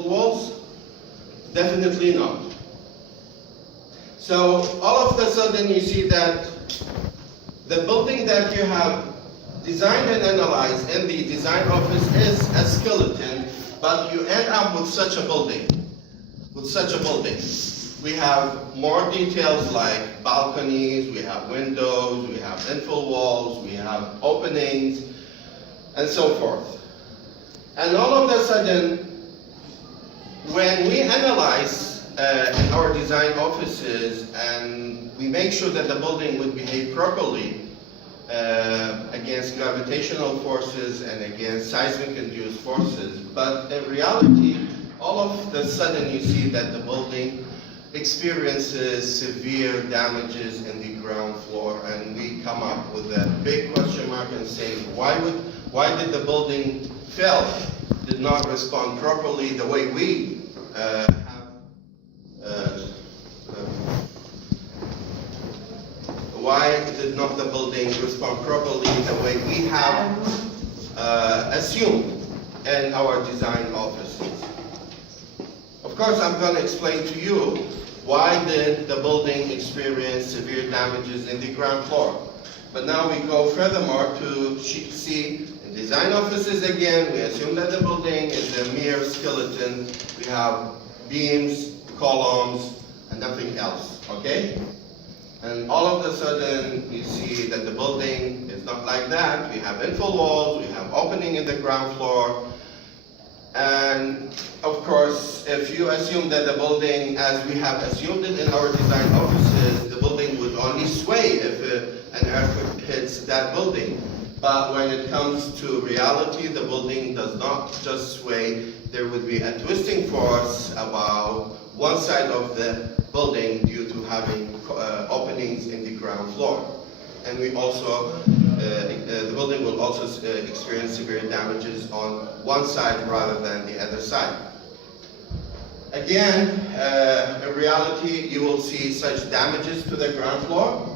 full walls? Definitely not. So all of a sudden you see that the building that you have designed and analyzed in the design office is a skeleton, but you end up with such a building. We have more details like balconies, we have windows, we have infill walls, we have openings, and so forth. And all of a sudden, when we analyze in our design offices and we make sure that the building would behave properly against gravitational forces and against seismic induced forces, but in reality, all of a sudden you see that the building experiences severe damages in the ground floor, and we come up with a big question mark and say, why did the building fail? Did not respond properly the way we why did not the building respond properly the way we have assumed in our design offices? Of course, I'm going to explain to you why did the building experience severe damages in the ground floor. But now we go furthermore to see in design offices again, we assume that the building is a mere skeleton. We have beams, columns, and nothing else, okay? And all of a sudden, you see that the building is not like that. We have infill walls, we have opening in the ground floor. And of course, if you assume that the building, as we have assumed it in our design offices, the building would only sway if an earthquake hits that building. But when it comes to reality, the building does not just sway. There would be a twisting force about one side of the building due to having openings in the ground floor. And we also, the building will also experience severe damages on one side rather than the other side. Again, in reality, you will see such damages to the ground floor.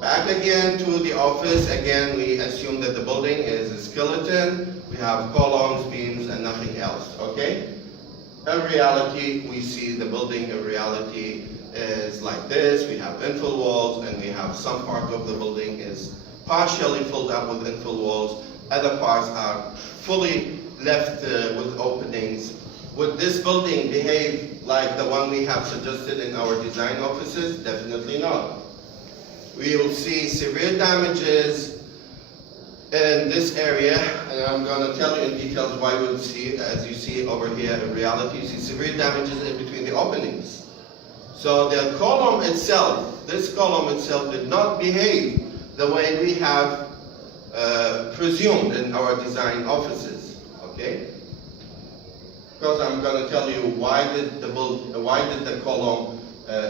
Back again to the office, again we assume that the building is a skeleton. We have columns, beams, and nothing else, okay? In reality, we see the building in reality is like this. We have infill walls, and we have some part of the building is partially filled up with infill walls. Other parts are fully left with openings. Would this building behave like the one we have suggested in our design offices? Definitely not. We will see severe damages in this area, and I'm going to tell you in details why we'll see, as you see over here in reality, you see severe damages in between the openings. So the column itself, this column itself did not behave the way we have presumed in our design offices, okay? Because I'm going to tell you why did the column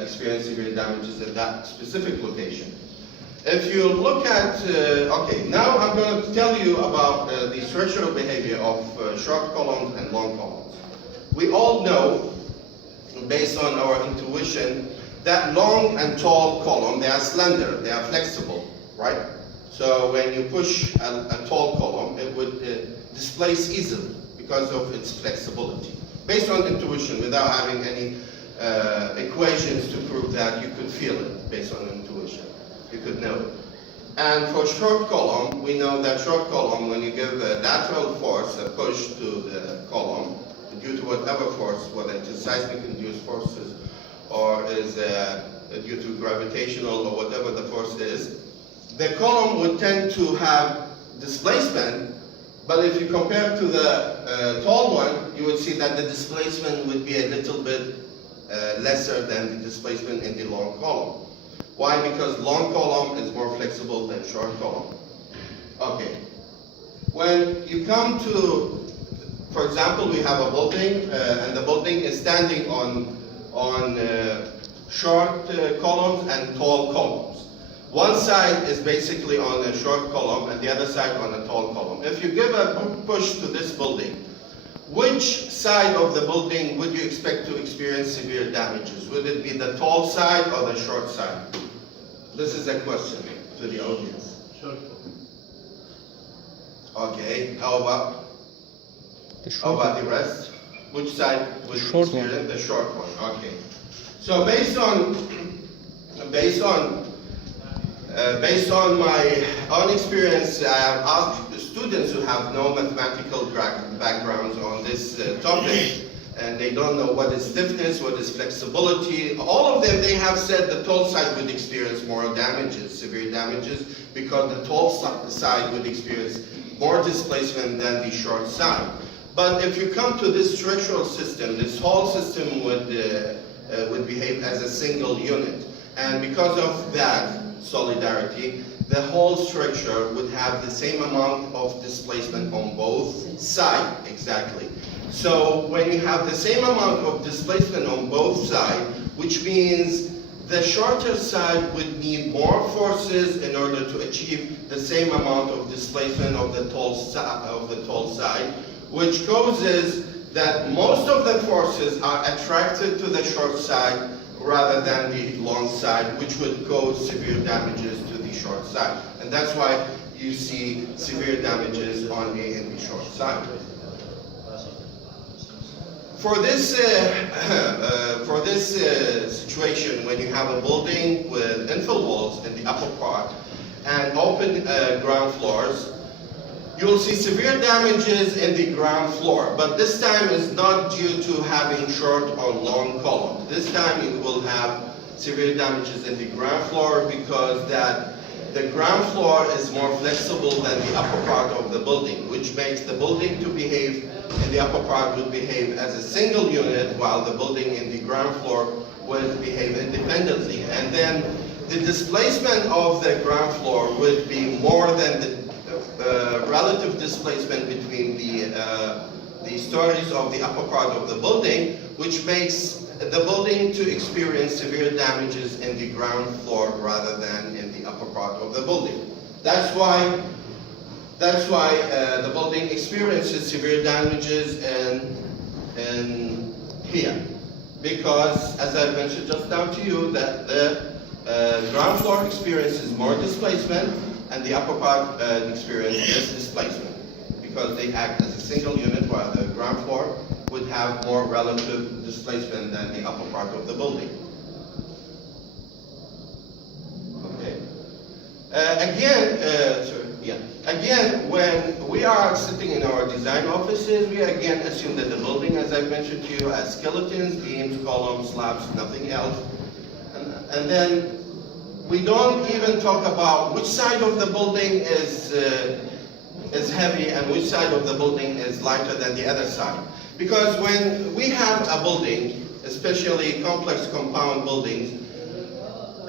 experience severe damages at that specific location. If you look at, okay, now I'm going to tell you about the structural behavior of short columns and long columns. We all know, based on our intuition, that long and tall column, they are slender, they are flexible, right? So when you push a tall column, it would displace easily because of its flexibility. Based on intuition, without having any equations to prove that, you could feel it based on intuition. You could know it. And for short column, we know that short column, when you give a lateral force, a push to the column, due to whatever force, whether it is seismic induced forces or is due to gravitational or whatever the force is, the column would tend to have displacement. But if you compare to the tall one, you would see that the displacement would be a little bit lesser than the displacement in the long column. Why? Because long column is more flexible than short column. Okay. When you come to, for example, we have a building, and the building is standing on short columns and tall columns. One side is basically on a short column and the other side on a tall column. If you give a push to this building, which side of the building would you expect to experience severe damages? Would it be the tall side or the short side? This is a question to the audience. Short. Okay, how about the rest? Which side would Short experience one. the short one? Okay. So based on my own experience, I have asked students who have no mathematical backgrounds on this topic, and they don't know what is stiffness, what is flexibility. All of them, they have said the tall side would experience more damages, severe damages, because the tall side would experience more displacement than the short side. But if you come to this structural system, this whole system would behave as a single unit. And because of that solidarity, the whole structure would have the same amount of displacement on both sides, exactly. So when you have the same amount of displacement on both sides, which means the shorter side would need more forces in order to achieve the same amount of displacement of the tall side, which causes that most of the forces are attracted to the short side rather than the long side, which would cause severe damages to the short side. And that's why you see severe damages on the short side. For this situation, when you have a building with infill walls in the upper part and open ground floors, you'll see severe damages in the ground floor, but this time is not due to having short or long columns. This time you will have severe damages in the ground floor because the ground floor is more flexible than the upper part of the building, which makes the building to behave, in the upper part would behave as a single unit, while the building in the ground floor would behave independently. And then the displacement of the ground floor would be more than the relative displacement between the stories of the upper part of the building, which makes the building to experience severe damages in the ground floor rather than in the upper part of the building. That's why the building experiences severe damages in here, because as I mentioned just now to you, that the ground floor experiences more displacement and the upper part experiences less displacement, because they act as a single unit, while the ground floor would have more relative displacement than the upper part of the building. Okay. Again, when we are sitting in our design offices, we again assume that the building, as I mentioned to you, has skeletons, beams, columns, slabs, nothing else. And then we don't even talk about which side of the building is heavy and which side of the building is lighter than the other side. Because when we have a building, especially complex compound buildings,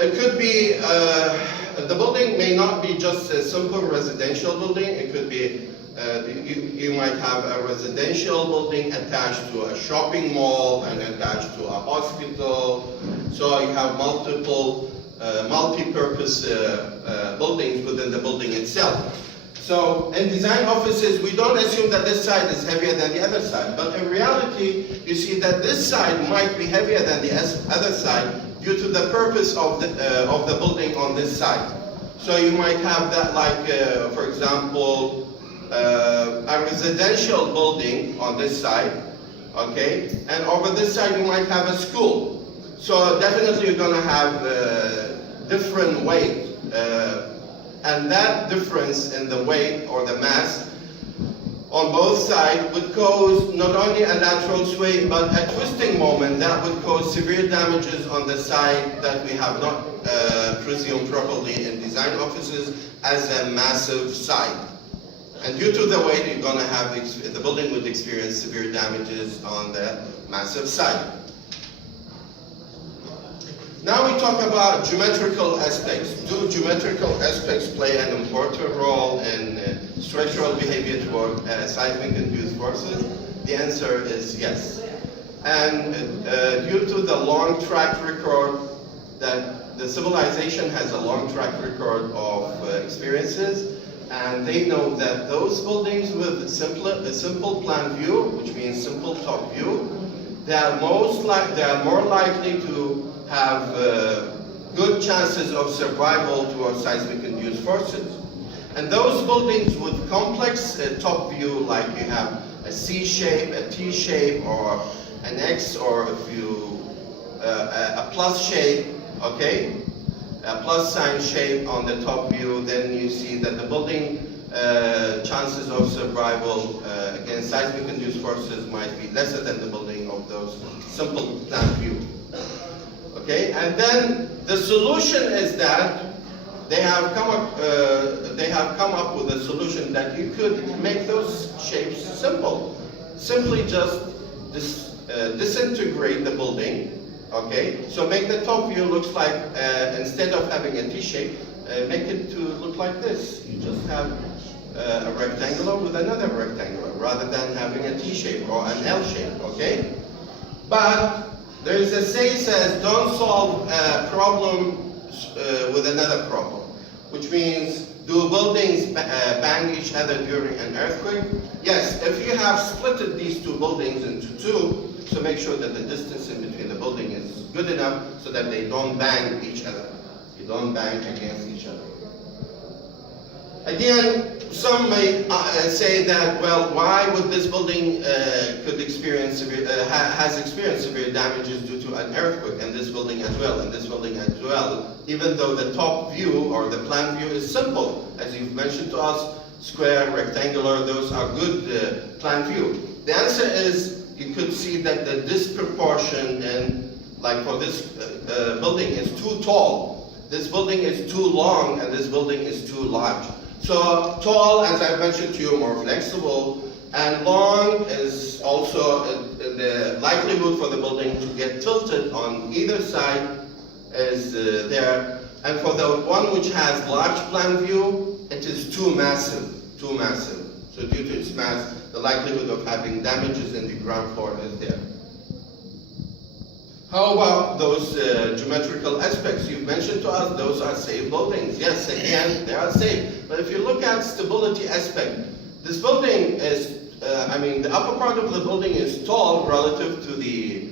it could be, the building may not be just a simple residential building. It could be, you might have a residential building attached to a shopping mall and attached to a hospital. So you have multiple multi-purpose buildings within the building itself. So in design offices, we don't assume that this side is heavier than the other side, but in reality, you see that this side might be heavier than the other side due to the purpose of the building on this side. So you might have that, like, for example, a residential building on this side, okay, and over this side you might have a school. So definitely you're going to have different weight. And that difference in the weight or the mass on both sides would cause not only a lateral sway, but a twisting moment that would cause severe damages on the side that we have not presumed properly in design offices as a massive side. And due to the weight, you're going to have, the building would experience severe damages on the massive side. Now we talk about geometrical aspects. Do geometrical aspects play an important role in structural behavior toward seismic-induced forces? The answer is yes. And due to the long track record, that the civilization has a long track record of experiences, and they know that those buildings with a simple plan view, which means simple top view, they are more likely to have good chances of survival towards seismic-induced forces. And those buildings with complex top view, like you have a C shape, a T shape, or an X, or if you a plus shape, okay, a plus sign shape on the top view, then you see that the building chances of survival against seismic-induced forces might be lesser than the building of those simple plan view. Okay, and then the solution is that they have come up with a solution that you could make those shapes simple. Simply just disintegrate the building. Okay, so make the top view looks like instead of having a T shape, make it to look like this. You just have a rectangular with another rectangular rather than having a T shape or an L shape. Okay, but there is a saying says don't solve a problem with another problem, which means do buildings bang each other during an earthquake? Yes, if you have splitted these two buildings into two, so make sure that the distance in between the building is good enough so that they don't bang each other. You don't bang against each other. Again, some may say that, well, why would this building has experienced severe damages due to an earthquake, and this building as well, and this building as well, even though the top view or the plan view is simple, as you've mentioned to us, square, rectangular, those are good plan view. The answer is you could see that the disproportion in, like for this building is too tall, this building is too long, and this building is too large. So tall, as I mentioned to you, more flexible, and long is also the likelihood for the building to get tilted on either side is there. And for the one which has large plan view, it is too massive, too massive. So due to its mass, the likelihood of having damages in the ground floor is there. How about those geometrical aspects you've mentioned to us? Those are safe buildings. Yes, again, they are safe. But if you look at stability aspect, this building is, the upper part of the building is tall relative to the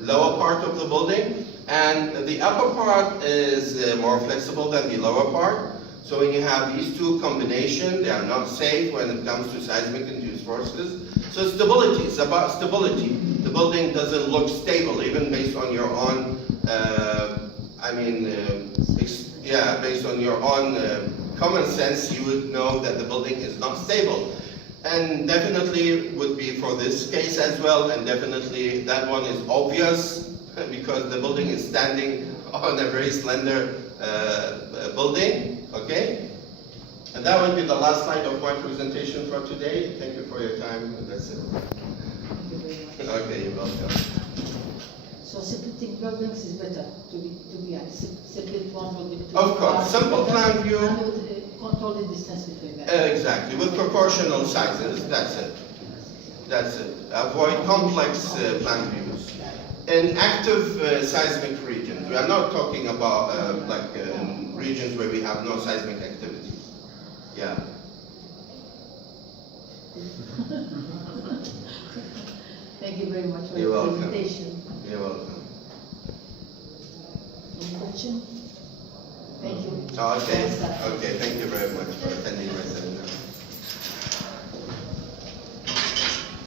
lower part of the building, and the upper part is more flexible than the lower part. So when you have these two combinations, they are not safe when it comes to seismic-induced forces. So stability, it's about stability. The building doesn't look stable, even based on your own, based on your own common sense, you would know that the building is not stable. And definitely would be for this case as well, and definitely that one is obvious because the building is standing on a very slender building, okay? And that will be the last slide of my presentation for today. Thank you for your time, and that's it. Okay, you're welcome. So splitting buildings is better to be at split one building. Of course, simple plan view. And control the distance between them. Exactly, with proportional sizes, that's it. That's it. Avoid complex plan views. In active seismic regions, we are not talking about regions where we have no seismic activities. Yeah. Thank you very much for You're your welcome. presentation. You're welcome. Any question? Thank you. Okay. Okay. Thank you very much for attending my seminar.